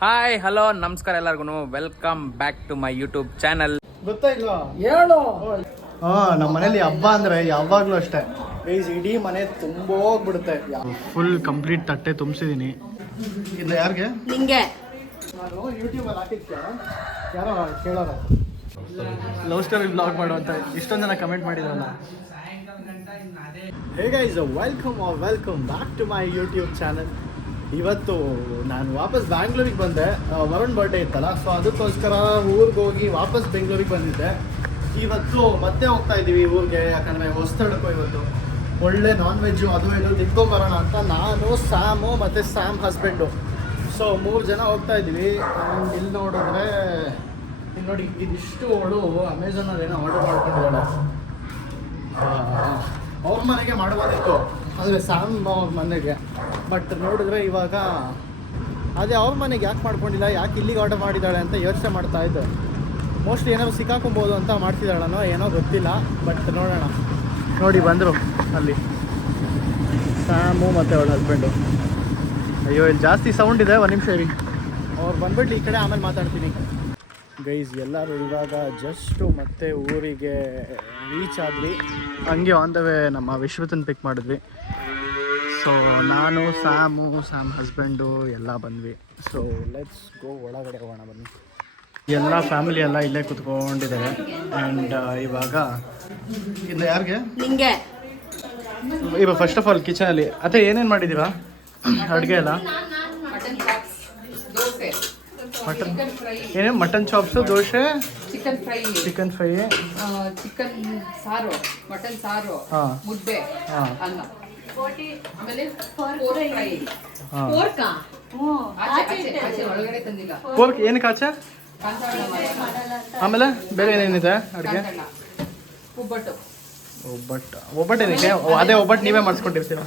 Hi hello ನಮಸ್ಕಾರ ಎಲ್ಲರಿಗೂ welcome back to my YouTube channel. ಗೊತ್ತಾ ಇಲ್ವಾ ಹೇಳು. ನಮ್ಮ ಮನೇಲಿ ಹಬ್ಬ ಅಂದ್ರೆ ಯಾವಾಗ್ಲೂ ಅಷ್ಟೇ ಗೈಸ್, ಇಡೀ ಮನೆ ತುಂಬೋಗ್ಬಿಡುತ್ತೆ. ಫುಲ್ ಕಂಪ್ಲೀಟ್ ತಟ್ಟೆ ತುಂಬಿಸಿದೀನಿ. ಇದು ಯಾರಿಗೆ? ನಿಂಗೆ. ನಾನು ಯೂಟ್ಯೂಬಲ್ಲಿ ಹಾಕಿದ್ದೆ, ಯಾರೋ ಕೇಳೋರ ಲವ್ ಸ್ಟೋರಿ ಬ್ಲಾಗ್ ಮಾಡು ಅಂತ ಇಷ್ಟೊಂದು ಜನ ಕಮೆಂಟ್ ಮಾಡಿದ್ರಲ್ಲ. Hey guys, welcome back to my YouTube channel. ಇವತ್ತು ನಾನು ವಾಪಸ್ ಬ್ಯಾಂಗ್ಳೂರಿಗೆ ಬಂದೆ. ವರುಣ್ ಬರ್ಡೇ ಇತ್ತಲ್ಲ, ಸೊ ಅದಕ್ಕೋಸ್ಕರ ಊರಿಗೆ ಹೋಗಿ ವಾಪಸ್ ಬೆಂಗಳೂರಿಗೆ ಬಂದಿದ್ದೆ. ಇವತ್ತು ಮತ್ತೆ ಹೋಗ್ತಾ ಇದ್ದೀವಿ ಊರಿಗೆ, ಯಾಕಂದರೆ ಹೊಸತಡಕ್ಕೋ ಇವತ್ತು ಒಳ್ಳೆ ನಾನ್ ವೆಜ್ಜು ಅದು ಇದು ತಿನ್ಕೊಂಬರೋಣ ಅಂತ ನಾನು, ಸ್ಯಾಮು ಮತ್ತು ಸ್ಯಾಮ್ ಹಸ್ಬೆಂಡು, ಸೊ 3 ಜನ ಹೋಗ್ತಾ ಇದ್ದೀವಿ. ಇಲ್ಲಿ ನೋಡಿದ್ರೆ ಇಲ್ಲಿ ನೋಡಿ, ಇದಿಷ್ಟು ಅವಳು ಅಮೆಝಾನಲ್ಲಿ ಏನೋ ಆರ್ಡರ್ ಮಾಡ್ಕೊಂಡಿದ್ದಾಳೆ. ಅವ್ರ ಮನೆಗೆ ಮಾಡ್ಬೋದಿತ್ತು, ಅಂದರೆ ಸ್ಯಾಮ್ ಅವ್ರ ಮನೆಗೆ. ಬಟ್ ನೋಡಿದ್ರೆ ಇವಾಗ ಅದೇ ಅವ್ರ ಮನೆಗೆ ಯಾಕೆ ಮಾಡ್ಕೊಂಡಿಲ್ಲ, ಯಾಕೆ ಇಲ್ಲಿಗೆ ಆರ್ಡರ್ ಮಾಡಿದ್ದಾಳೆ ಅಂತ ಯೋಚನೆ ಮಾಡ್ತಾ ಇದ್ದೆ. ಮೋಸ್ಟ್ಲಿ ಏನಾದ್ರು ಸಿಕ್ಕಾಕೊಬೋದು ಅಂತ ಮಾಡ್ತಿದ್ದಾಳನೋ ಏನೋ ಗೊತ್ತಿಲ್ಲ. ಬಟ್ ನೋಡೋಣ. ನೋಡಿ ಬಂದರು ಅಲ್ಲಿ ಸ್ಯಾಮು ಮತ್ತು ಅವಳ ಹಸ್ಬೆಂಡು. ಅಯ್ಯೋ, ಇಲ್ಲಿ ಜಾಸ್ತಿ ಸೌಂಡ್ ಇದೆ, ಒಂದು ನಿಮಿಷ ಇರಿ. ಅವ್ರು ಬಂದ್ಬಿಟ್ಟು ಈ ಕಡೆ ಆಮೇಲೆ ಮಾತಾಡ್ತೀನಿ. ಗೈಸ್, ಎಲ್ಲರೂ ಇವಾಗ ಜಸ್ಟು ಮತ್ತೆ ಊರಿಗೆ ರೀಚ್ ಆದ್ವಿ. ಹಂಗೆ ಆನ್ ದ ವೇ ನಮ್ಮ ವಿಶ್ವತನ್ ಪಿಕ್ ಮಾಡಿದ್ವಿ. ಸೊ ನಾನು, ಸ್ಯಾಮ್ ಹಸ್ಬೆಂಡು ಎಲ್ಲ ಬಂದ್ವಿ. ಸೊ ಲೆಟ್ಸ್ ಗೋ, ಒಳಗಡೆ ಹೋಗೋಣ ಬನ್ನಿ. ಎಲ್ಲ ಫ್ಯಾಮಿಲಿ ಎಲ್ಲ ಇಲ್ಲೇ ಕುತ್ಕೊಂಡಿದ್ದಾರೆ. ಆ್ಯಂಡ್ ಇವಾಗ ಇನ್ನು ಯಾರಿಗೆ? ನಿಂಗೆ. ಇವಾಗ ಫಸ್ಟ್ ಆಫ್ ಆಲ್ ಕಿಚನಲ್ಲಿ ಅದೇ ಏನೇನು ಮಾಡಿದ್ದೀರಾ ಅಡುಗೆ ಎಲ್ಲ? ಮಟನ್ ಏನೇ? Mutton chops, dosa, chicken fry, chicken ಸಾರು, ಮಟನ್ ಸಾರು, ಮುದ್ದೆ, ಅನ್ನ, ಆಮೇಲೆ ಪೋರ್ಕ್ ಏನಕ್ಕೆ ಆಚೆ? ಆಮೇಲೆ ಬೇರೆ ಏನೇನಿದೆ ಅಡುಗೆ? ಒಬ್ಬಟ್ಟು ಏನಕ್ಕೆ? ಅದೇ ಒಬ್ಬಟ್ಟು ನೀವೇ ಮಾಡಿಸ್ಕೊಂಡಿರ್ತೀರ?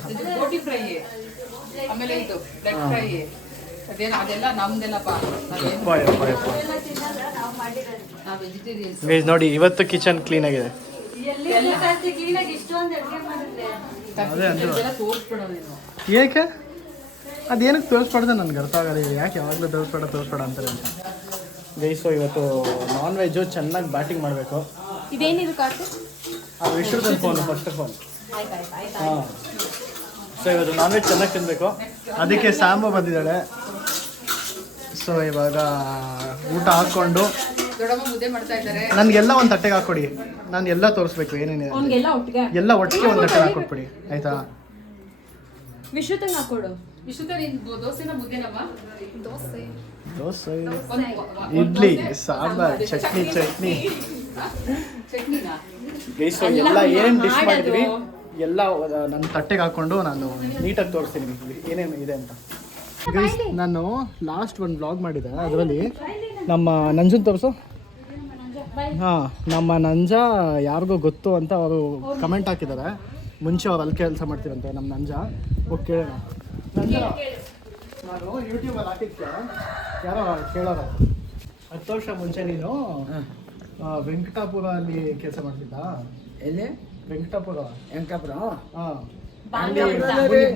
ನೋಡಿ, ಇವತ್ತು ಕಿಚನ್ ಕ್ಲೀನ್ ಆಗಿದೆ. ಏಕೆ ಅದೇನಕ್ಕೆ ತೋರಿಸ್ಬಾರ್ದು ನನಗೆ ಅರ್ಥ ಆಗಲ್ಲ. ಯಾಕೆ ಯಾವಾಗಲೂ ತೋರಿಸ್ಬೇಡ ಅಂತಾರೆ ಅಂತ. ಗೈಸು, ಇವತ್ತು ನಾನ್ ವೆಜ್ಜು ಚೆನ್ನಾಗಿ ಬ್ಯಾಟಿಂಗ್ ಮಾಡಬೇಕು. ಇದೇನಿದು ಕಾಸು? ಅದು ವಿಶ್ವದ ಫೋನು, ಫಸ್ಟ್ ಫೋನ್. ಹಾಂ, ಸೊ ಇವತ್ತು ನಾನ್ ವೆಜ್ ಚೆನ್ನಾಗಿ ತಿನ್ನಬೇಕು. ಅದಕ್ಕೆ ಸ್ಯಾಮು ಬಂದಿದ್ದಾಳೆ. ಸೊ ಇವಾಗ ಊಟ ಹಾಕ್ಕೊಂಡು ನನಗೆಲ್ಲ ಒಂದು ತಟ್ಟೆಗೆ ಹಾಕ್ಕೊಡಿ. ನಾನು ಎಲ್ಲ ತೋರಿಸ್ಬೇಕು ಏನೇನಿದೆ ಎಲ್ಲ ಒಟ್ಟಿಗೆ ಒಂದು ತಟ್ಟೆಗೆ ಹಾಕ್ಕೊಟ್ಬಿಡಿ, ಆಯ್ತಾ? ದೋಸೆ, ಇಡ್ಲಿ, ಸಾಂಬಾರ್, ಚಟ್ನಿ. ಗೈಸು, ಎಲ್ಲ ಏನೇನು ಡಿಶ್ ಮಾಡಿದ್ವಿ ಎಲ್ಲ ನನ್ನ ತಟ್ಟೆಗೆ ಹಾಕ್ಕೊಂಡು ನಾನು ನೀಟಾಗಿ ತೋರಿಸ್ತೀನಿ ಏನೇನು ಇದೆ ಅಂತ. ಗೈಸ್, ನಾನು ಲಾಸ್ಟ್ ಒಂದು ವ್ಲಾಗ್ ಮಾಡಿದ್ದೆ, ಅದರಲ್ಲಿ ನಮ್ಮ ನಂಜನ್ ತೋರಿಸು. ಹಾಂ, ನಮ್ಮ ನಂಜ ಯಾರಿಗೋ ಗೊತ್ತು ಅಂತ ಅವರು ಕಮೆಂಟ್ ಹಾಕಿದ್ದಾರೆ. ಮುಂಚೆ ಅವ್ರು ಅಲ್ಲಿ ಕೆಲಸ ಮಾಡ್ತೀರಂತೆ ನಮ್ಮ ನಂಜ. ಹೋಗಿ ಕೇಳೋಣ. ನಂಜ, ನಾನು ಯೂಟ್ಯೂಬಲ್ಲಿ ಹಾಕಿದ್ದೆ, ಯಾರೋ ಕೇಳೋರ 10 ವರ್ಷ ಮುಂಚೆ ನೀನು ವೆಂಕಟಾಪುರ ಅಲ್ಲಿ ಕೆಲಸ ಮಾಡ್ತಿದ್ದ? ಎಲ್ಲಿ? ವೆಂಕಟಾಪುರ. ಹಾಂ,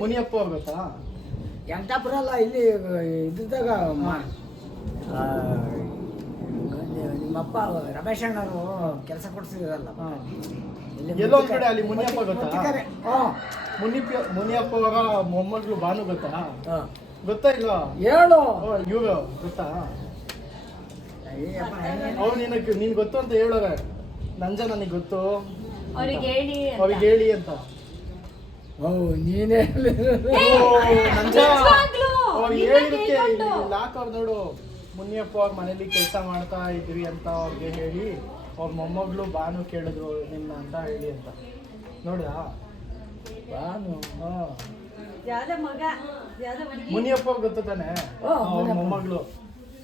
ಮುನಿಯಪ್ಪ ಅವ್ರು ಗೊತ್ತಾ? ವೆಂಕಟಾಪುರ ಅಲ್ಲ, ಇಲ್ಲಿ ಇದ್ದಾಗ ನಿಮ್ಮಪ್ಪ ರಮೇಶ್ ಅಣ್ಣರು ಕೆಲಸ ಕೊಡ್ತಿದ್ರಲ್ಲ ಎಲ್ಲೋ ಒಂದು ಕಡೆ. ಅಲ್ಲಿ ಮುನಿಯಪ್ಪ ಗೊತ್ತಾ? ಮುನಿಯಪ್ಪ ಅವರ ಮೊಮ್ಮಗಳು ಭಾನು ಗೊತ್ತಾ? ಗೊತ್ತಾ ಇಲ್ಲ? ಹೇಳು. ಇವರು ಗೊತ್ತಾ? ಅವ್ರು ನೀನು ಗೊತ್ತು ಅಂತ ಹೇಳೋರೆ. ನಂಜ ನನಗೆ ಗೊತ್ತು, ಅವ್ರಿಗೆ ಹೇಳಿ ಅಂತ. ಓ, ನೀನೇ ನಂಜ ಅವ್ರು ಹೇಳಿದಕ್ಕೆ ಲಾಕ್. ಅವ್ರು ನೋಡು, ಮುನಿಯಪ್ಪ ಅವ್ರ ಮನೇಲಿ ಕೆಲಸ ಮಾಡ್ತಾ ಇದ್ರಿ ಅಂತ ಅವ್ರಿಗೆ ಹೇಳಿ ಅವ್ರ ಮೊಮ್ಮಗಳು ಭಾನು ಕೇಳಿದ್ರು ನಿನ್ನ ಅಂತ ಹೇಳಿ ಅಂತ. ನೋಡ್ದಾ? ಭಾನು ಮುನಿಯಪ್ಪ ಗೊತ್ತು ತಾನೆ? ಅವ್ರ ಮೊಮ್ಮಗಳು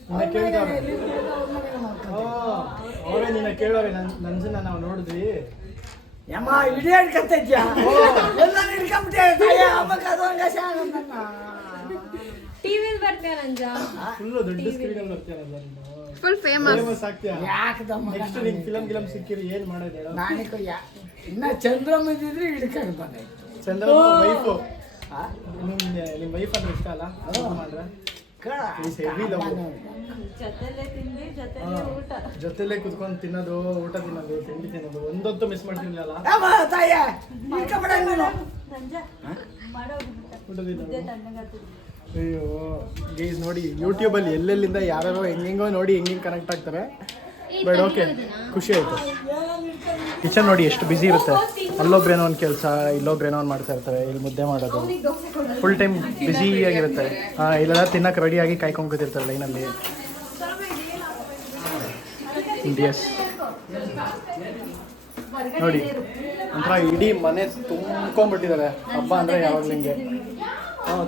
ನಿನ್ನ ಕೇಳ್ತಾರೆ. ಅವರೇ ನಿನ್ನ ಕೇಳೋರೆ. ನಂಜನ ನಾವು ನೋಡಿದ್ವಿ. ಟಿವಿಲ್ ಬರ್ತೀಯ ನಂಜ? ಫುಲ್ ದೊಡ್ಡ ಸ್ಕ್ರೀನ್ ಬರ್ತೀಯ, ಫುಲ್ ಫೇಮಸ್ ಆಗ್ತೀಯ. ನೆಕ್ಸ್ಟ್ ನಿನ್ ಫಿಲಂ ಸಿಕ್ಕಿರಿ ಏನ್ ಮಾಡೋದು? ಇನ್ನ ಚಂದ್ರಮ್ಮ ಇದ್ದಿದ್ರೆ ಹಿಡ್ಕೊಂಡು ಬಂದೆ. ಚಂದ್ರಮ್ಮ ವೈಫು. ನಿಮ್ಮ ವೈಫ್ ಅಂದ್ರೆ ಇಷ್ಟ ಅಲ್ಲ ಮಾಡ್ರೆ? Heavy love. ಜೊತೆಲೆ ಕುತ್ಕೊಂಡು ತಿನ್ನೋದು, ಊಟ ತಿನ್ನೋದು, ತಿಂಡಿ ತಿನ್ನೋದು, ಒಂದೊತ್ತು ಮಿಸ್ ಮಾಡ್ತಿರ್ಲಿಲ್ಲ. ಅಯ್ಯೋ ಗೈಸ್ ನೋಡಿ, ಯೂಟ್ಯೂಬಲ್ಲಿ ಎಲ್ಲೆಲ್ಲಿಂದ ಯಾರ್ಯಾರೋ ಹೆಂಗೆಂಗೋ ನೋಡಿ ಹೆಂಗೆ ಕನೆಕ್ಟ್ ಆಗ್ತಾರೆ. ಬಟ್ ಓಕೆ, ಖುಷಿ ಆಯಿತು. ಕಿಚನ್ ನೋಡಿ ಎಷ್ಟು ಬ್ಯುಸಿ ಇರುತ್ತೆ. ಅಲ್ಲೊಬ್ರೇನೋ ಒಂದು ಕೆಲಸ, ಇಲ್ಲೊಬ್ರೇನೋ ಒಂದು ಮಾಡ್ತಾ ಇರ್ತಾರೆ. ಇಲ್ಲಿ ಮುದ್ದೆ ಮಾಡೋದು, ಫುಲ್ ಟೈಮ್ ಬ್ಯುಸಿಯಾಗಿರುತ್ತೆ. ಇಲ್ಲೆಲ್ಲ ತಿನ್ನಕ್ಕೆ ರೆಡಿಯಾಗಿ ಕಾಯ್ಕೊಂಡು ಕೂತಿರ್ತಾರೆ ಲೈನಲ್ಲಿ. ಇಂಡಿಯಸ್ ನೋಡಿ, ಒಂಥರ ಇಡೀ ಮನೆ ತುಂಬ್ಕೊಂಡ್ಬಿಟ್ಟಿದ್ದಾರೆ. ಹಬ್ಬ ಅಂದರೆ ಯಾವಾಗಲೂ ಹಿಂಗೆ.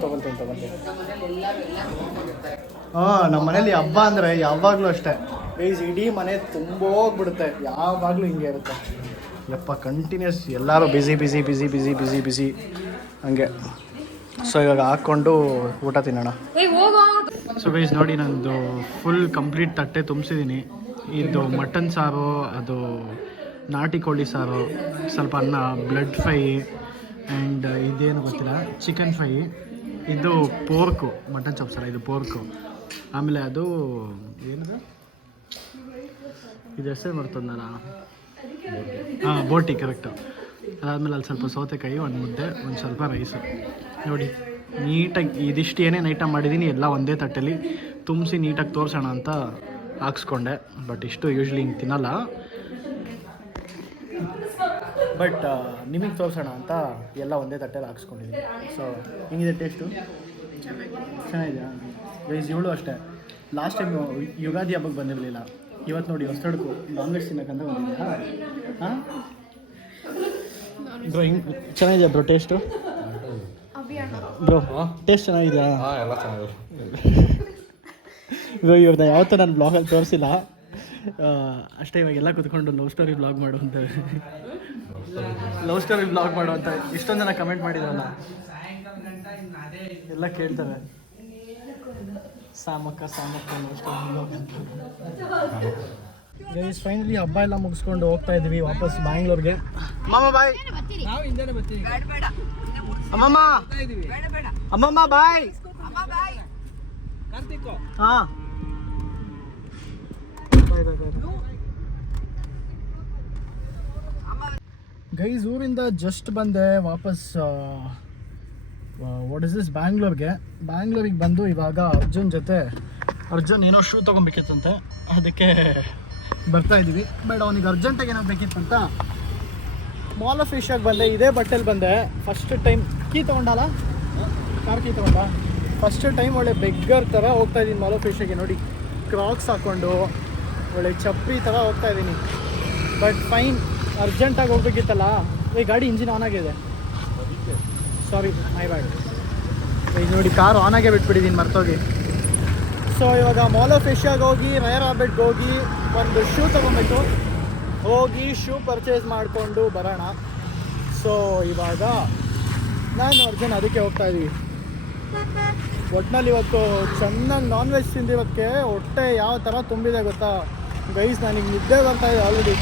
ತೊಗೊಳ್ತೀನಿ. ನಮ್ಮ ಮನೇಲಿ ಹಬ್ಬ ಅಂದರೆ ಯಾವಾಗಲೂ ಅಷ್ಟೇ ಗೈಸ್, ಇಡೀ ಮನೆ ತುಂಬೋಗ್ಬಿಡುತ್ತೆ. ಯಾವಾಗಲೂ ಹಿಂಗೆ ಇರುತ್ತೆ. ಯಪ್ಪ, ಕಂಟಿನ್ಯೂಸ್ ಎಲ್ಲರೂ ಬಿಸಿ ಹಂಗೆ. ಸೊ ಇವಾಗ ಹಾಕ್ಕೊಂಡು ಊಟ ತಿನ್ನೋಣ. ಸೊ ಗೈಸ್ ನೋಡಿ, ನಂದು ಫುಲ್ ಕಂಪ್ಲೀಟ್ ತಟ್ಟೆ ತುಂಬಿಸಿದ್ದೀನಿ. ಇದು ಮಟನ್ ಸಾರು, ಅದು ನಾಟಿ ಕೋಳಿ ಸಾರು, ಸ್ವಲ್ಪ ಅನ್ನ, ಬ್ಲಡ್ ಫ್ರೈ, ಆ್ಯಂಡ್ ಇದೇನು ಗೊತ್ತಿಲ್ಲ, ಚಿಕನ್ ಫ್ರೈ. ಇದು ಪೋರ್ಕು, ಮಟನ್ ಚಾಪ್ಸ್ ಅಲ್ಲ, ಇದು ಪೋರ್ಕು. ಆಮೇಲೆ ಅದು ಏನದು, ಇದು ಹೆಸರು ಬರ್ತದೆ ನಾನು, ಬೋಟಿ, ಕರೆಕ್ಟು. ಅದಾದಮೇಲೆ ಅಲ್ಲಿ ಸ್ವಲ್ಪ ಸೌತೆಕಾಯಿ, ಒಂದು ಮುದ್ದೆ, ಒಂದು ಸ್ವಲ್ಪ ರೈಸು. ನೋಡಿ ನೀಟಾಗಿ ಇದಿಷ್ಟು ಏನೇನು ಐಟಮ್ ಮಾಡಿದ್ದೀನಿ ಎಲ್ಲ ಒಂದೇ ತಟ್ಟೆಲಿ ತುಂಬಿಸಿ ನೀಟಾಗಿ ತೋರಿಸೋಣ ಅಂತ ಹಾಕ್ಸ್ಕೊಂಡೆ. ಬಟ್ ಇಷ್ಟು ಯೂಶ್ವಲಿ ಹಿಂಗೆ ತಿನ್ನಲ್ಲ, ಬಟ್ ನಿಮಗೆ ತೋರಿಸೋಣ ಅಂತ ಎಲ್ಲ ಒಂದೇ ತಟ್ಟೆಲಿ ಹಾಕ್ಸ್ಕೊಂಡಿದ್ದೀನಿ. ಸೊ ಹಿಂಗಿದೆ ಟೇಸ್ಟು, ಚೆನ್ನಾಗಿದೆ ಗೈಸ್. ಇವಳು ಅಷ್ಟೇ ಲಾಸ್ಟ್ ಟೈಮ್ ಯುಗಾದಿ ಹಬ್ಬಕ್ಕೆ ಬಂದಿರಲಿಲ್ಲ. ಇವತ್ತು ನೋಡಿ ಹೊಸಡ್ಕು ನಾನ್ ವೆಜ್ ತಿನ್ನಕ್ಕಂತ ಬಂದಿದ್ಯಾ? ಹಾಂ ಬ್ರೋ, ಹಿಂಗೆ ಚೆನ್ನಾಗಿದೆ ಬ್ರೋ ಟೇಸ್ಟು? ಬ್ರೋ ಟೇಸ್ಟ್ ಚೆನ್ನಾಗಿದೆಯಾ? ಎಲ್ಲ ಚೆನ್ನಾಗಿದೆ ಬ್ರೋ. ಇವಾಗ ನಾನು ಯಾವತ್ತೂ ನಾನು ಬ್ಲಾಗಲ್ಲಿ ತೋರಿಸಿಲ್ಲ ಅಷ್ಟೇ. ಇವಾಗೆಲ್ಲ ಕುತ್ಕೊಂಡು ಲವ್ ಸ್ಟೋರಿ ಬ್ಲಾಗ್ ಮಾಡುವಂತ ಇಷ್ಟೊಂದು ಜನ ಕಮೆಂಟ್ ಮಾಡಿದ್ರಲ್ಲ, ಎಲ್ಲ ಕೇಳ್ತಾರೆ ಸಾಮಕ್ಕ ಲವ್ ಸ್ಟೋರಿ ಬ್ಲಾಗ್ ಅಂತ. ಗೈಸ್ ಫೈನಲಿ ಹಬ್ಬ ಎಲ್ಲ ಮುಗಿಸ್ಕೊಂಡು ಹೋಗ್ತಾ ಇದ್ವಿ ವಾಪಸ್ ಬ್ಯಾಂಗ್ಳೂರ್ಗೆ. ಅಮ್ಮಮ್ಮ ಬಾಯ್. ಅಮ್ಮಮ್ಮ ಬಾಯ್. ಹಾಂ ಗೈಸ್, ಊರಿಂದ ಜಸ್ಟ್ ಬಂದೆ ವಾಪಸ್. ವಾಟ್ ಇಸ್ ದಿಸ್, ಬ್ಯಾಂಗ್ಳೂರಿಗೆ ಬಂದು ಇವಾಗ ಅರ್ಜುನ್ ಏನೋ ಶೂ ತೊಗೊಬೇಕಿತ್ತಂತೆ, ಅದಕ್ಕೆ ಬರ್ತಾ ಇದ್ದೀವಿ. ಬಟ್ ಅವನಿಗೆ ಅರ್ಜೆಂಟಾಗಿ ಏನೋ ಬೇಕಿತ್ತಂತ ಮಾಲ್ ಆಫ್ ಏಷ್ಯಾಗೆ ಬಂದೆ. ಇದೇ ಬಟ್ಟೆಲಿ ಬಂದೆ ಫಸ್ಟ್ ಟೈಮ್. ಕೀ ತೊಗೊಂಡಲ್ಲ, ಕಾರ್ ಕೀ ತೊಗೊಂಡ ಫಸ್ಟ್ ಟೈಮ್. ಒಳ್ಳೆ ಬೆಗ್ಗರ್ ಥರ ಹೋಗ್ತಾ ಇದ್ದೀನಿ ಮಾಲ್ ಆಫ್ ಏಷ್ಯಾಗೆ. ನೋಡಿ, ಕ್ರಾಕ್ಸ್ ಹಾಕ್ಕೊಂಡು ಒಳ್ಳೆ ಚಪ್ಪಲಿ ಥರ ಹೋಗ್ತಾ ಇದ್ದೀನಿ. ಬಟ್ ಫೈನ್, ಅರ್ಜೆಂಟಾಗಿ ಹೋಗ್ಬೇಕಿತ್ತಲ್ಲ. ಈ ಗಾಡಿ ಇಂಜಿನ್ ಆನ್ ಆಗಿದೆ, ಸಾರಿ ಮೈ ಬ್ಯಾಡ್. ಈಗ ನೋಡಿ, ಕಾರ್ ಆನ್ ಆಗೇ ಬಿಟ್ಬಿಟ್ಟಿದ್ದೀನಿ ಮರ್ತೋಗಿ. ಸೊ ಇವಾಗ ಮಾಲ್ ಆಫ್ ಏಷ್ಯಾಗೆ ಹೋಗಿ ರಯರ್ ರಾಬಿಟ್ಗೆ ಹೋಗಿ ಒಂದು ಶೂ ತೊಗೊಬೇಕು. ಹೋಗಿ ಶೂ ಪರ್ಚೇಸ್ ಮಾಡಿಕೊಂಡು ಬರೋಣ. ಸೊ ಇವಾಗ ನಾನು ಅರ್ಜುನ್ ಅದಕ್ಕೆ ಹೋಗ್ತಾ ಇದ್ದೀವಿ. ಒಟ್ಟಿನಲ್ಲಿ ಇವತ್ತು ಚೆನ್ನಾಗಿ ನಾನ್ ವೆಜ್ ತಿಂದಿರೋದಕ್ಕೆ ಹೊಟ್ಟೆ ಯಾವ ಥರ ತುಂಬಿದೆ ಗೊತ್ತಾ ಗೈಸ್. ನನಗೆ ನಿದ್ದೆ ಬರ್ತಾಯಿದೆ ಆಲ್ರೆಡಿ.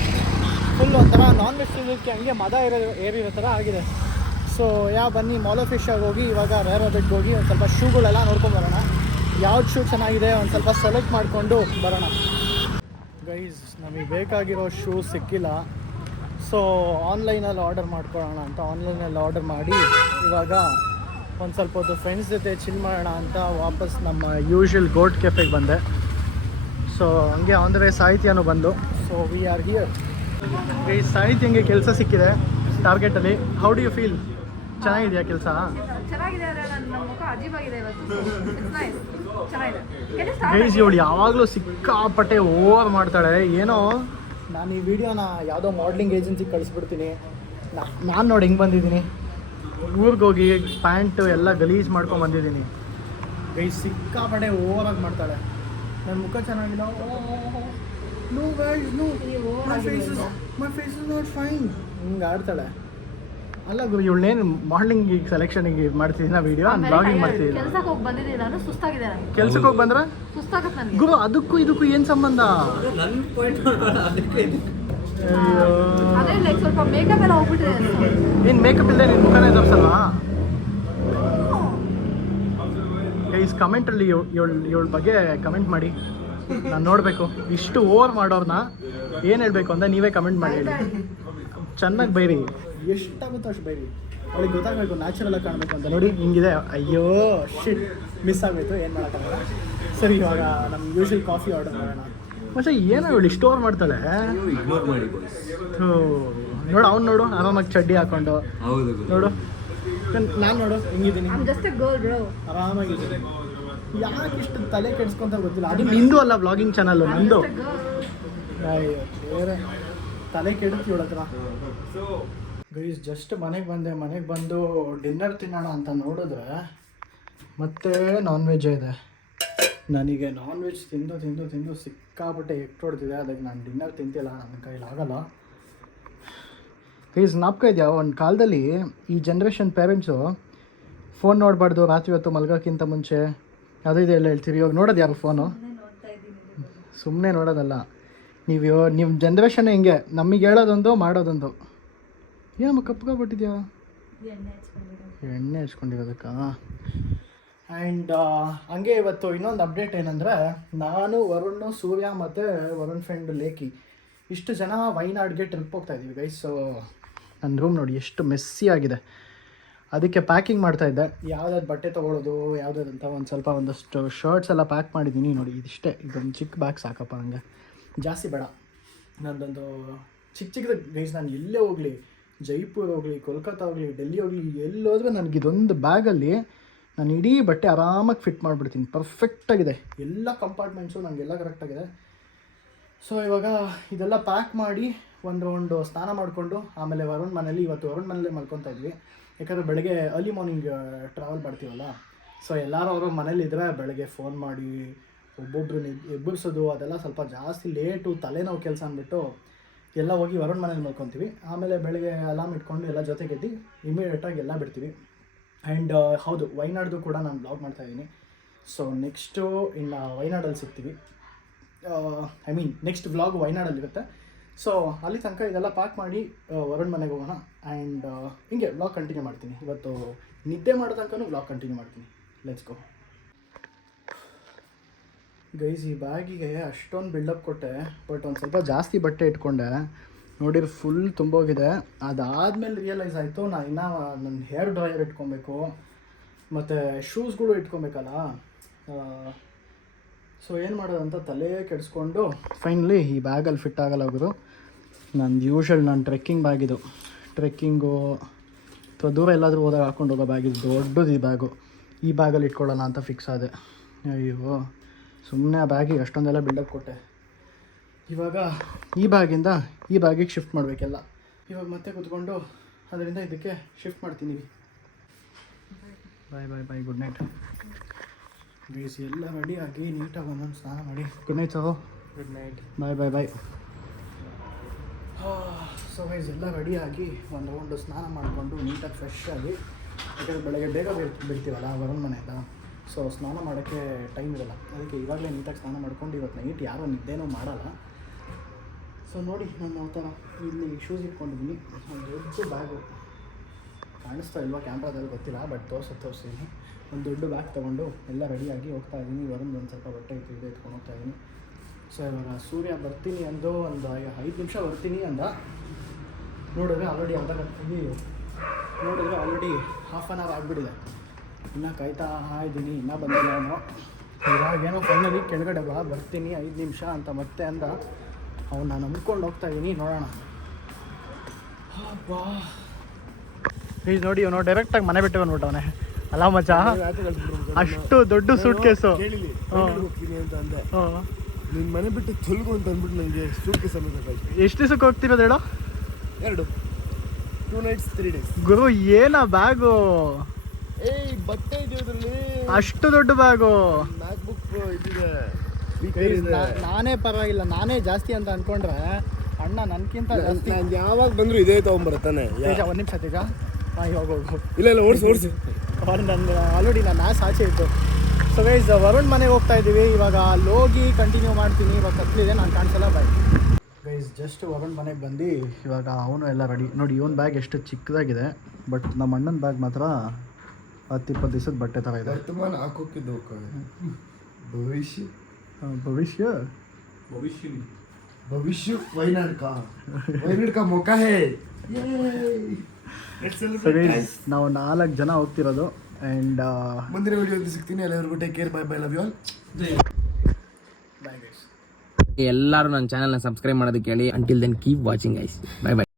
ಫುಲ್ ಒಂಥರ ನಾನ್ ವೆಜ್ ತಿನ್ನೋದಕ್ಕೆ ಹಂಗೆ ಮದ ಏರಿರೋ ಥರ ಆಗಿದೆ. ಸೊ ಬನ್ನಿ ಮಾಲ್ ಆಫ್ ಏಷ್ಯಾಗೆ ಹೋಗಿ ಇವಾಗ ರಯರ್ ರಾಬಿಟ್ಗೆ ಹೋಗಿ ಒಂದು ಸ್ವಲ್ಪ ಶೂಗಳೆಲ್ಲ ನೋಡ್ಕೊಂಬರೋಣ. ಯಾವ್ದು ಶೂ ಚೆನ್ನಾಗಿದೆ ಒಂದು ಸ್ವಲ್ಪ ಸೆಲೆಕ್ಟ್ ಮಾಡಿಕೊಂಡು ಬರೋಣ. ಗೈಸ್, ನಮಗೆ ಬೇಕಾಗಿರೋ ಶೂ ಸಿಕ್ಕಿಲ್ಲ. ಸೊ ಆನ್ಲೈನಲ್ಲಿ ಆರ್ಡರ್ ಮಾಡ್ಕೊಳ್ಳೋಣ ಅಂತ ಆನ್ಲೈನಲ್ಲಿ ಆರ್ಡರ್ ಮಾಡಿ ಇವಾಗ ಒಂದು ಸ್ವಲ್ಪ ಹೊತ್ತು ಫ್ರೆಂಡ್ಸ್ ಜೊತೆ ಚಿಲ್ ಮಾಡೋಣ ಅಂತ ವಾಪಸ್ ನಮ್ಮ ಯೂಶ್ವಲ್ ಗೋಟ್ ಕೆಫೆಗೆ ಬಂದೆ. ಸೊ ಹಂಗೆ ಅಂದರೆ ಸಾಹಿತ್ಯನೂ ಬಂದು. So we are here. ಈ ಸಾಹಿತ್ಯಂಗೆ ಕೆಲಸ ಸಿಕ್ಕಿದೆ ಟಾರ್ಗೆಟಲ್ಲಿ. How do you feel? ಚೆನ್ನಾಗಿದೆಯಾ ಕೆಲಸ? ಗೈಸ್, ಇವಳು ಯಾವಾಗಲೂ ಸಿಕ್ಕಾಪಟ್ಟೆ ಓವರ್ ಮಾಡ್ತಾಳೆ. ಏನೋ ನಾನು ಈ ವಿಡಿಯೋನ ಯಾವುದೋ ಮಾಡ್ಲಿಂಗ್ ಏಜೆನ್ಸಿಗೆ ಕಳಿಸ್ಬಿಡ್ತೀನಿ. ನಾನು ನೋಡಿ ಹೆಂಗೆ ಬಂದಿದ್ದೀನಿ, ಊರಿಗೆ ಹೋಗಿ ಪ್ಯಾಂಟು ಎಲ್ಲ ಗಲೀಜ್ ಮಾಡ್ಕೊಂಡು ಬಂದಿದ್ದೀನಿ. ಗೈಸ್ ಸಿಕ್ಕಾಪಟ್ಟೆ ಓವರಾಗಿ ಮಾಡ್ತಾಳೆ. ನನ್ನ ಮುಖ ಚೆನ್ನಾಗಿಲ್ಲ. No guys, no, my face is not fine. ಹಿಂಗೆ ಆಡ್ತಾಳೆ. ಅಲ್ಲ ಗುರು, ಇವಳೇನು ಮಾರ್ನಿಂಗ್ ಈಗ ಸೆಲೆಕ್ಷನಿಗೆ ಮಾಡ್ತಿದ್ದೀನ ವಿಡಿಯೋ, ನಾನು ಬ್ಲಾಗಿಂಗ್ ಮಾಡ್ತಿದ್ದೀನಿ. ಕೆಲ್ಸಕ್ಕೆ ಹೋಗಿ ಬಂದಿದ್ದೀನಿ ನಾನು, ಸುಸ್ತಾಗಿದೆ ನನಗೆ. ಕೆಲ್ಸಕ್ಕೆ ಹೋಗಿ ಬಂದ್ರೆ ಸುಸ್ತಾಗತ್ತೆ ನನಗೆ ಗುರು. ಅದಕ್ಕೂ ಇದಕ್ಕೂ ಏನು ಸಂಬಂಧ? ಅದೇ ಲೈಕ್ ಸ್ವಲ್ಪ ಮೇಕಪ್ ಎಲ್ಲ ಹೋಗ್ಬಿಟ್ರೆ. ಏನು ಮೇಕಪ್ ಇಲ್ಲದೆ ನಿನ್ನ ಮುಖನೇ ತೋರಿಸಲ್ವಾ? ಗೈಸ್ ಕಮೆಂಟಲ್ಲಿ ಇವಳ ಬಗ್ಗೆ ಕಮೆಂಟ್ ಮಾಡಿ, ನಾನು ನೋಡಬೇಕು. ಇಷ್ಟು ಓವರ್ ಮಾಡೋರ್ನ ಏನು ಹೇಳಬೇಕು ಅಂತ ನೀವೇ ಕಮೆಂಟ್ ಮಾಡಿ ಹೇಳಿ. ಚೆನ್ನಾಗಿ ಬೈರಿ, ಎಷ್ಟಾಗುತ್ತೋ ಅಷ್ಟು ಬೈರಿ. ಅವಳಿಗೆ ಗೊತ್ತಾಗಬೇಕು ನ್ಯಾಚುರಲಾಗಿ ಕಾಣಬೇಕು ಅಂತ. ನೋಡಿ ಹಿಂಗಿದೆ, ಅಯ್ಯೋ ಶಿಟ್ ಮಿಸ್ ಆಗಬೇಕು, ಏನು ಮಾಡೋಕ್ಕಾಗಲ್ಲ. ಸರಿ, ಇವಾಗ ನಮ್ಮ ಯೂಶಲ್ ಕಾಫಿ ಆರ್ಡರ್ ಮಾಡೋಣ. ಮತ್ತೆ ಏನೋ ಇವಳು ಇಷ್ಟು ಓವರ್ ಮಾಡ್ತಾಳೆ. ಇಗ್ನೋರ್ ಮಾಡಿ ನೋಡು ಅವ್ನು ನೋಡು ಆರಾಮಾಗಿ ಚಡ್ಡಿ ಹಾಕೊಂಡು ನೋಡು. ನಾನು ನೋಡು ಹೆಂಗಿದ್ದೀನಿ, I'm just a girl, bro. ಆರಾಮಾಗಿದ್ದೀನಿ. ಯಾಕೆ ಇಷ್ಟು ತಲೆ ಕೆಡಿಸ್ಕೊಂತ ಗೊತ್ತಿಲ್ಲ. ಅದು ನಿಂದು ಅಲ್ಲ ವ್ಲಾಗಿಂಗ್ ಚಾನಲ್ಲು, I'm ನಂದು. just a girl. ಅಯ್ಯೋ ಬೇರೆ ತಲೆ ಕೆಡುತ್ತೆ ಇವಳ ಹತ್ರ. ಗೈಸ್ ಜಸ್ಟ್ ಮನೆಗೆ ಬಂದು ಡಿನ್ನರ್ ತಿನ್ನೋಣ ಅಂತ ನೋಡಿದ್ರೆ ಮತ್ತೆ ನಾನ್ ವೆಜ್ ಇದೆ. ನನಗೆ ನಾನ್ ವೆಜ್ ತಿಂದು ಸಿಕ್ಕಾಪಟ್ಟೆ ಹೊಡ್ತಿದೆ. ಅದಕ್ಕೆ ನಾನು ಡಿನ್ನರ್ ತಿಂತಿಲ್ಲ, ನನ್ನ ಕೈಲಾಗಲ್ಲ. ಗೈಸ್ ನಾಪ್ಕ ಇದೆಯಾ, ಒಂದು ಕಾಲದಲ್ಲಿ ಈ ಜನ್ರೇಷನ್ ಪೇರೆಂಟ್ಸು ಫೋನ್ ನೋಡಬಾರ್ದು ರಾತ್ರಿ ಹೊತ್ತು ಮಲ್ಗೋಕ್ಕಿಂತ ಮುಂಚೆ, ಅದು ಇದೆ ಎಲ್ಲ ಹೇಳ್ತೀರಿ. ಇವಾಗ ನೋಡೋದು ಯಾರು ಫೋನು? ಸುಮ್ಮನೆ ನೋಡೋದಲ್ಲ. ನಿಮ್ಮ ಜನ್ರೇಷನ್ ಹೆಂಗೆ, ನಮಗೆ ಹೇಳೋದೊಂದು ಮಾಡೋದೊಂದು. ಏನಮ್ಮ ಕಪ್ಕೊಬಿಟ್ಟಿದ್ಯಾ? ಎಣ್ಣೆ ಹಚ್ಕೊಂಡಿರೋದಕ್ಕಾ? ಆ್ಯಂಡ್ ಹಂಗೆ ಇವತ್ತು ಇನ್ನೊಂದು ಅಪ್ಡೇಟ್ ಏನಂದರೆ, ನಾನು ವರುಣ್, ಸೂರ್ಯ ಮತ್ತು ವರುಣ್ ಫ್ರೆಂಡ್ ಲೇಖಿ ಇಷ್ಟು ಜನ ವೈನಾಡ್ಗೆ ಟ್ರಿಪ್ ಹೋಗ್ತಾಯಿದ್ದೀವಿ ಗೈಸ್. ಸೊ ನನ್ನ ರೂಮ್ ನೋಡಿ ಎಷ್ಟು ಮೆಸ್ಸಿ ಆಗಿದೆ. ಅದಕ್ಕೆ ಪ್ಯಾಕಿಂಗ್ ಮಾಡ್ತಾಯಿದ್ದೆ, ಯಾವುದಾದ್ರು ಬಟ್ಟೆ ತೊಗೊಳ್ಳೋದು ಯಾವುದಾದಂತ ಒಂದಷ್ಟು ಶರ್ಟ್ಸ್ ಎಲ್ಲ ಪ್ಯಾಕ್ ಮಾಡಿದ್ದೀನಿ. ನೋಡಿ ಇದಿಷ್ಟೇ, ಇದೊಂದು ಚಿಕ್ಕ ಬ್ಯಾಗ್ ಸಾಕಪ್ಪ ನನಗೆ, ಜಾಸ್ತಿ ಬೇಡ. ನನ್ನದೊಂದು ಚಿಕ್ಕದ ಗೈಸ್, ನಾನು ಎಲ್ಲೇ ಹೋಗಲಿ, ಜೈಪುರ್ ಹೋಗಲಿ, ಕೋಲ್ಕತ್ತಾ ಹೋಗಲಿ, ಡೆಲ್ಲಿ ಹೋಗಲಿ, ಎಲ್ಲೋದ್ರೂ ನನಗಿದೊಂದು ಬ್ಯಾಗಲ್ಲಿ ನಾನು ಇಡೀ ಬಟ್ಟೆ ಆರಾಮಾಗಿ ಫಿಟ್ ಮಾಡಿಬಿಡ್ತೀನಿ. ಪರ್ಫೆಕ್ಟಾಗಿದೆ, ಎಲ್ಲ ಕಂಪಾರ್ಟ್ಮೆಂಟ್ಸು ನನಗೆಲ್ಲ ಕರೆಕ್ಟಾಗಿದೆ. ಸೊ ಇವಾಗ ಇದೆಲ್ಲ ಪ್ಯಾಕ್ ಮಾಡಿ ಒಂದು ರೌಂಡು ಸ್ನಾನ ಮಾಡಿಕೊಂಡು ಆಮೇಲೆ ವರುಣ್ ಮನೇಲಿ, ಇವತ್ತು ವರುಣ್ ಮನೇಲೇ ಮಲ್ಕೊತಾ ಇದ್ವಿ. ಯಾಕಂದರೆ ಬೆಳಗ್ಗೆ ಅರ್ಲಿ ಮಾರ್ನಿಂಗ್ ಟ್ರಾವೆಲ್ ಮಾಡ್ತೀವಲ್ಲ. ಸೊ ಎಲ್ಲರೂ ಅವ್ರ ಮನೇಲಿದ್ದರೆ ಬೆಳಗ್ಗೆ ಫೋನ್ ಮಾಡಿ ಒಬ್ಬೊಬ್ರು ಎಬ್ಬರಿಸೋದು ಅದೆಲ್ಲ ಸ್ವಲ್ಪ ಜಾಸ್ತಿ ಲೇಟು, ತಲೆನೋವು ಕೆಲಸ ಅಂದ್ಬಿಟ್ಟು ಎಲ್ಲ ಹೋಗಿ ವರುಣ್ ಮನೇಲಿ ಮಲ್ಕೊತೀವಿ. ಆಮೇಲೆ ಬೆಳಗ್ಗೆ ಅಲಾರ್ಮ್ ಇಟ್ಕೊಂಡು ಎಲ್ಲ ಜೊತೆಗೆದ್ದು ಇಮಿಡಿಯೇಟಾಗಿ ಎಲ್ಲ ಬಿಡ್ತೀವಿ. ಆ್ಯಂಡ್ ಹೌದು, ವೈನಾಡ್ದು ಕೂಡ ನಾನು ಬ್ಲಾಗ್ ಮಾಡ್ತಾಯಿದ್ದೀನಿ. ಸೊ ನೆಕ್ಸ್ಟು ಇನ್ನು ವೈನಾಡಲ್ಲಿ ಸಿಗ್ತೀವಿ. ಐ ಮೀನ್ ನೆಕ್ಸ್ಟ್ ವ್ಲಾಗ್ ವೈನಾಡಲ್ಲಿರುತ್ತೆ. ಸೊ ಅಲ್ಲಿ ತನಕ ಇದೆಲ್ಲ ಪ್ಯಾಕ್ ಮಾಡಿ ವರುಣ್ ಮನೆಗೆ ಹೋಗೋಣ. ಆ್ಯಂಡ್ ಹಿಂಗೆ ವ್ಲಾಗ್ ಕಂಟಿನ್ಯೂ ಮಾಡ್ತೀನಿ. ಇವತ್ತು ನಿದ್ದೆ ಮಾಡೋ ತನಕನೂ ವ್ಲಾಗ್ ಕಂಟಿನ್ಯೂ ಮಾಡ್ತೀನಿ. Let's go guys. ಈ ಬ್ಯಾಗಿಗೆ ಅಷ್ಟೊಂದು ಬಿಲ್ಡಪ್ ಕೊಟ್ಟೆ, ಬಟ್ ಒಂದು ಸ್ವಲ್ಪ ಜಾಸ್ತಿ ಬಟ್ಟೆ ಇಟ್ಕೊಂಡೆ. ನೋಡಿದ್ರೆ ಫುಲ್ ತುಂಬೋಗಿದೆ. ಅದಾದಮೇಲೆ ರಿಯಲೈಸ್ ಆಯಿತು, ನಾನು ಇನ್ನೂ ನನ್ನ ಹೇರ್ ಡ್ರೈಯರ್ ಇಟ್ಕೊಬೇಕು ಮತ್ತು ಶೂಸ್ಗಳು ಇಟ್ಕೊಬೇಕಲ್ಲ. ಸೊ ಏನು ಮಾಡೋದಂತ ತಲೆ ಕೆಡಿಸ್ಕೊಂಡು ಫೈನಲಿ ಈ ಬ್ಯಾಗಲ್ಲಿ ಫಿಟ್ ಆಗಲ್ಲ ಹೋಗೋದು. ನಂದು ಯೂಶಲ್ ನಾನು ಟ್ರೆಕ್ಕಿಂಗ್ ಬ್ಯಾಗಿದು, ಟ್ರೆಕ್ಕಿಂಗು ಅಥವಾ ದೂರ ಎಲ್ಲಾದರೂ ಹೋದಾಗ ಹಾಕ್ಕೊಂಡು ಹೋಗೋ ಬ್ಯಾಗಿದು, ದೊಡ್ಡದು ಈ ಬ್ಯಾಗು. ಈ ಬ್ಯಾಗಲ್ಲಿ ಇಟ್ಕೊಳ್ಳೋಣ ಅಂತ ಫಿಕ್ಸ್ ಆದೆ. ಅಯ್ಯೋ ಸುಮ್ಮನೆ ಆ ಬ್ಯಾಗಿಗೆ ಅಷ್ಟೊಂದೆಲ್ಲ ಬಿಲ್ಡಪ್ ಕೊಟ್ಟೆ. ಇವಾಗ ಈ ಬ್ಯಾಗಿಂದ ಈ ಬ್ಯಾಗಿಗೆ ಶಿಫ್ಟ್ ಮಾಡಬೇಕೆಲ್ಲ. ಇವಾಗ ಮತ್ತೆ ಕೂತ್ಕೊಂಡು ಅದರಿಂದ ಇದಕ್ಕೆ ಶಿಫ್ಟ್ ಮಾಡ್ತೀನಿ. Bye good night guys. ಎಲ್ಲ ರೆಡಿಯಾಗಿ ನೀಟಾಗಿ ಒಂದೊಂದು ಸ್ನಾನ ಮಾಡಿ good night sir. Good night. Bye. So guys ಎಲ್ಲ ರೆಡಿಯಾಗಿ ಒಂದು ರೌಂಡು ಸ್ನಾನ ಮಾಡಿಕೊಂಡು ನೀಟಾಗಿ ಫ್ರೆಶ್ ಆಗಿ, ಯಾಕಂದರೆ ಬೆಳಗ್ಗೆ ಬೇಗ ಬಿಡ್ತೀವಲ್ಲ ವರುಣ್ ಮನೆಯಿಂದ. ಸೊ ಸ್ನಾನ ಮಾಡೋಕ್ಕೆ ಟೈಮ್ ಇರೋಲ್ಲ, ಅದಕ್ಕೆ ಇವಾಗಲೇ ನೀಟಾಗಿ ಸ್ನಾನ ಮಾಡ್ಕೊಂಡು ಇವತ್ತು ನೈಟ್ ಯಾರೂ ನಿದ್ದೆನೂ ಮಾಡಲ್ಲ. ಸೊ ನೋಡಿ ನಾನು ಆ ಥರ ಇಲ್ಲಿ ಶೂಸ್ ಇಟ್ಕೊಂಡಿದ್ದೀನಿ. ಒಂದು ದೊಡ್ಡ ಬ್ಯಾಗು ಕಾಣಿಸ್ತಾ ಇಲ್ವಾ ಕ್ಯಾಮ್ರಾದಲ್ಲಿ ಗೊತ್ತಿಲ್ಲ, ಬಟ್ ತೋರಿಸ್ತೀನಿ. ಒಂದು ದೊಡ್ಡ ಬ್ಯಾಗ್ ತೊಗೊಂಡು ಎಲ್ಲ ರೆಡಿಯಾಗಿ ಹೋಗ್ತಾ ಇದ್ದೀನಿ. ವರುಣ್ ಒಂದು ಸ್ವಲ್ಪ ಬಟ್ಟೆ ಇದು ಎತ್ಕೊಂಡು ಹೋಗ್ತಾ ಇದ್ದೀನಿ. ಸೊ ಇವಾಗ ಸೂರ್ಯ ಬರ್ತೀನಿ ಅಂದು ಒಂದು 5 ನಿಮಿಷ ಬರ್ತೀನಿ ಅಂದ. ನೋಡಿದ್ರೆ ಆಲ್ರೆಡಿ ಹಾಫ್ ಆನ್ ಅವರ್ ಆಗಿಬಿಟ್ಟಿದೆ. ಇನ್ನೂ ಕಾಯ್ತಾ ಇದ್ದೀನಿ, ಇನ್ನೂ ಬಂದಿಲ್ಲ ಅವನು. ಇವಾಗೇನೋ ಫೈನಲಿ ಕೆಳಗಡೆ ಬರ್ತೀನಿ 5 ನಿಮಿಷ ಅಂತ ಮತ್ತೆ ಅಂದ. ಅವನ್ನ ನಂಬ್ಕೊಂಡು ಹೋಗ್ತಾ ಇದ್ದೀನಿ, ನೋಡೋಣ. ಪ್ಲೀಸ್ ನೋಡಿ, ಅವನು ಡೈರೆಕ್ಟಾಗಿ ಮನೆ ಬಿಟ್ಟು ಬಂದ್ಬಿಟ್ಟವನೆ. ಅಲ್ಲ ಮಚ್ಚ, ಅಷ್ಟು ದೊಡ್ಡ ಸೂಟ್ ಕೇಸು. ನಿನ್ನ ಮನೆ ಬಿಟ್ಟು ತೊಲ್ಗು ಅಂತ ಅಂದ್ಬಿಟ್ಟು ನನಗೆ ಸೂಟ್ ಕೇಸ್ ಎಷ್ಟು ದಿವಸಕ್ಕೆ ಹೋಗ್ತಿರೋದು ಹೇಳೋ? 2 nights 3 days. ಗುರು ಏನ ಬ್ಯಾಗು, ಬಟ್ಟೆ ಇದೆಯದ್ರಲ್ಲಿ, ಅಷ್ಟು ದೊಡ್ಡ ಬ್ಯಾಗು. ಮ್ಯಾಕ್ಬುಕ್ ಇದಿದೆ. ನಾನೇ ಪರವಾಗಿಲ್ಲ, ನಾನೇ ಜಾಸ್ತಿ ಅಂತ ಅನ್ಕೊಂಡ್ರೆ ಅಣ್ಣ ನನಗಿಂತ ಜಾಸ್ತಿ. ನಾನು ಯಾವಾಗ ಬಂದರೂ ಇದೇ ತೊಗೊಂಬರ್ತಾನೆ. ಒಂದು ನಿಮಿಷ ತೇಜ, ಇವಾಗ ಹೋಗು. ಇಲ್ಲ ಓಡಿಸಿ ನನ್ನ ಆಲ್ರೆಡಿ ನಾನು ಆಚೆ ಇತ್ತು. ಸೊ ಗೈಸ್ ವರುಣ್ ಮನೆಗೆ ಹೋಗ್ತಾ ಇದ್ದೀವಿ. ಇವಾಗ ಅಲ್ಲಿ ಹೋಗಿ ಕಂಟಿನ್ಯೂ ಮಾಡ್ತೀನಿ. ಇವಾಗ ಕತ್ಲಿದೆ, ನಾನು ಕಾಣಿಸಲ್ಲ. Bye guys. ಜಸ್ಟ್ ವರುಣ್ ಮನೆಗೆ ಬಂದು ಇವಾಗ ಅವನು ಎಲ್ಲ ರೆಡಿ. ನೋಡಿ ಇವನ್ ಬ್ಯಾಗ್ ಎಷ್ಟು ಚಿಕ್ಕದಾಗಿದೆ, ಬಟ್ ನಮ್ಮ ಅಣ್ಣನ ಬ್ಯಾಗ್ ಮಾತ್ರ 10-20 ದಿವಸದ ಬಟ್ಟೆ ಥರ ಇದೆ. ವರ್ತಮಾನ ಹಾಕೋಕಿದ್ದು ಭವಿಷ್ಯ ಭವಿಷ್ಯ ಭವಿಷ್ಯ ವೈನಾಡ್ ಕಾ ಮೌಕಾ ಹೇ. ನಾವು 4 ಜನ ಹೋಗ್ತಿರೋದು. ಆ್ಯಂಡ್ ಮುಂದಿನ ವಿಡಿಯೋದಲ್ಲಿ ಸಿಗ್ತೀನಿ. ಎಲ್ಲರಿಗೂ take care. Bye bye. Love you all. ಎಲ್ಲರೂ ನನ್ನ ಚಾನಲ್ನ ಸಬ್ಸ್ಕ್ರೈಬ್ ಮಾಡೋದಕ್ಕೆ ಹೇಳಿ. Until then keep watching guys. Bye by.